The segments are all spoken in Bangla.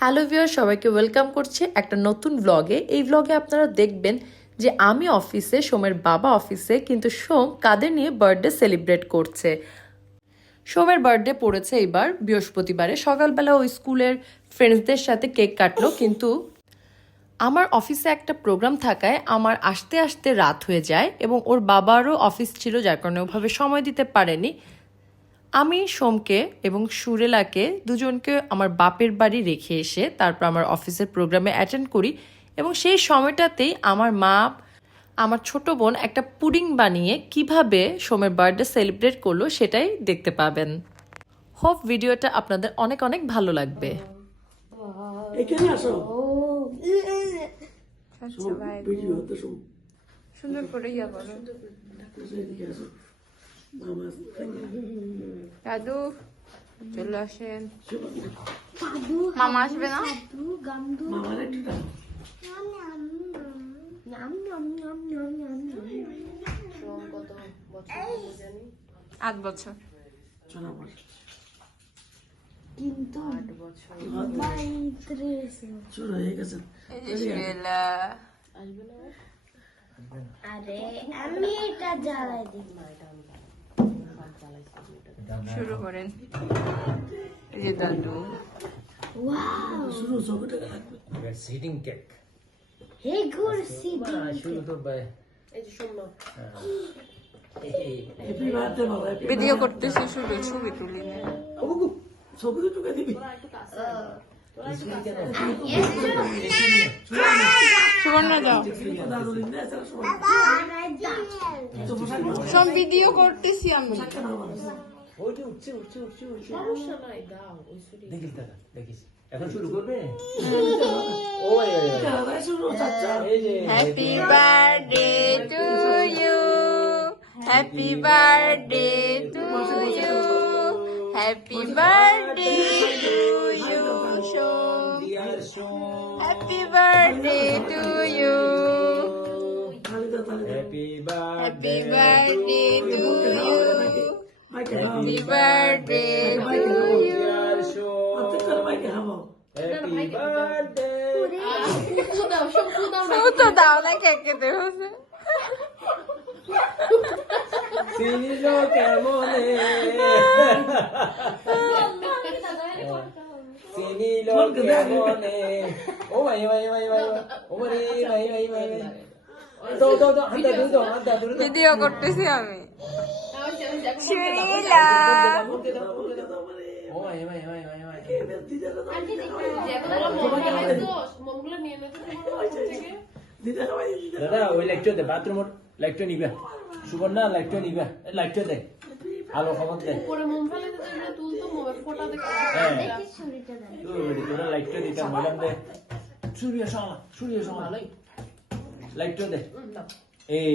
হ্যালো ভিউয়ার সবাইকে ওয়েলকাম করছি একটা নতুন ব্লগে এই ব্লগে আপনারা দেখবেন যে আমি অফিসে, সোমের বাবা অফিসে, কিন্তু সোম কাদের নিয়ে বার্থডে সেলিব্রেট করছে। সোমের বার্থডে পড়েছে এবার বৃহস্পতিবারে। সকালবেলা ওই স্কুলের ফ্রেন্ডসদের সাথে কেক কাটলো, কিন্তু আমার অফিসে একটা প্রোগ্রাম থাকায় আমার আসতে আসতে রাত হয়ে যায় এবং ওর বাবারও অফিস ছিল, যার কারণে ওভাবে সময় দিতে পারেনি। আমি সোমকে এবং সুরেলাকে দুজনকে আমার বাপের বাড়ি রেখে এসে তারপর আমার অফিসের প্রোগ্রামে অ্যাটেন্ড করি এবং সেই সময়টাতেই আমার মা আমার ছোট বোন একটা পুডিং বানিয়ে কীভাবে সোমের বার্থডে সেলিব্রেট করল সেটাই দেখতে পাবেন। হোপ ভিডিওটা আপনাদের অনেক অনেক ভালো লাগবে। এখানে আসো। আচ্ছা সুন্দর করে ইয়া দাদু চলে আসেন। মামা আসবে না? মামার একটু ডাক। আট বছর। হয়ে গেছে। আরে আমি এটা জ্বালাই দিই। শুরু করেন। এই যে দাদু। শুরু sitting cake. হে ঘুরছি Ah, শুরু তো ভাই। বার্থডে বাবা ভিডিও করতেছি শুধু ছবি তুলি না। ছবি দিবি। সব ভিডিও করতেছি আমি। কেন আমার? ওইটা উঠছে উঠছে উঠছে উঠছে দেখিস দাদা দেখিস এখন শুরু করবে ও ভাই ভাই ভাই দাদা, শুরু, চাচা। এই যে happy birthday to you happy birthday to you happy birthday to you dear Som happy birthday to you তালি দাও, তালি দাও। Happy happy birthday birthday to you মাইকে দাও। Happy birthday to you dear Som অর্ধেক করে মাইকে খাব। হ্যাপি বার্থডে তো দাও না কে খেতে হচ্ছে চিনিল কেমনে চিনিল কেমনে ও ভাই ভাই ভাই ভাই ও ভাই ভাই ভাই ভাই ভিডিও করতেছি আমি। শ্রীলা দিদা দে, ওই লাইটটা দে নিবে সুবর্ণা লাইটটা নিবে লাইটটা দে দে হ্যাঁ তুই তোরা লাইটটা দিতে বললাম দে সূর্য শালা সূর্য শালা লাইটটা দে এই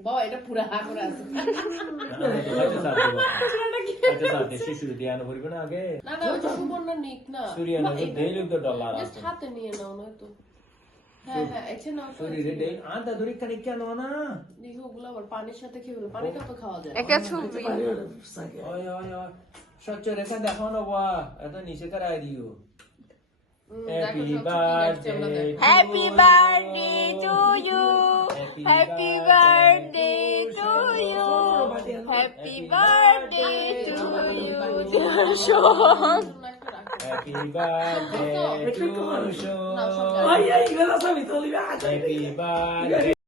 বাবা এটা পুরা হা করে আছে আগে না না সুবর্ণ নিক না ডলার আছে হাতে নিয়ে নাও না তো হ্যাঁ হ্যাঁ স্বচ্ছ রেখা দেখো না বা এত নিচে করাই দিও happy birthday happy birthday to you happy birthday to you Happy birthday to you, Sean. Happy birthday to Sean. Ay, ay, gracias a mi Happy birthday.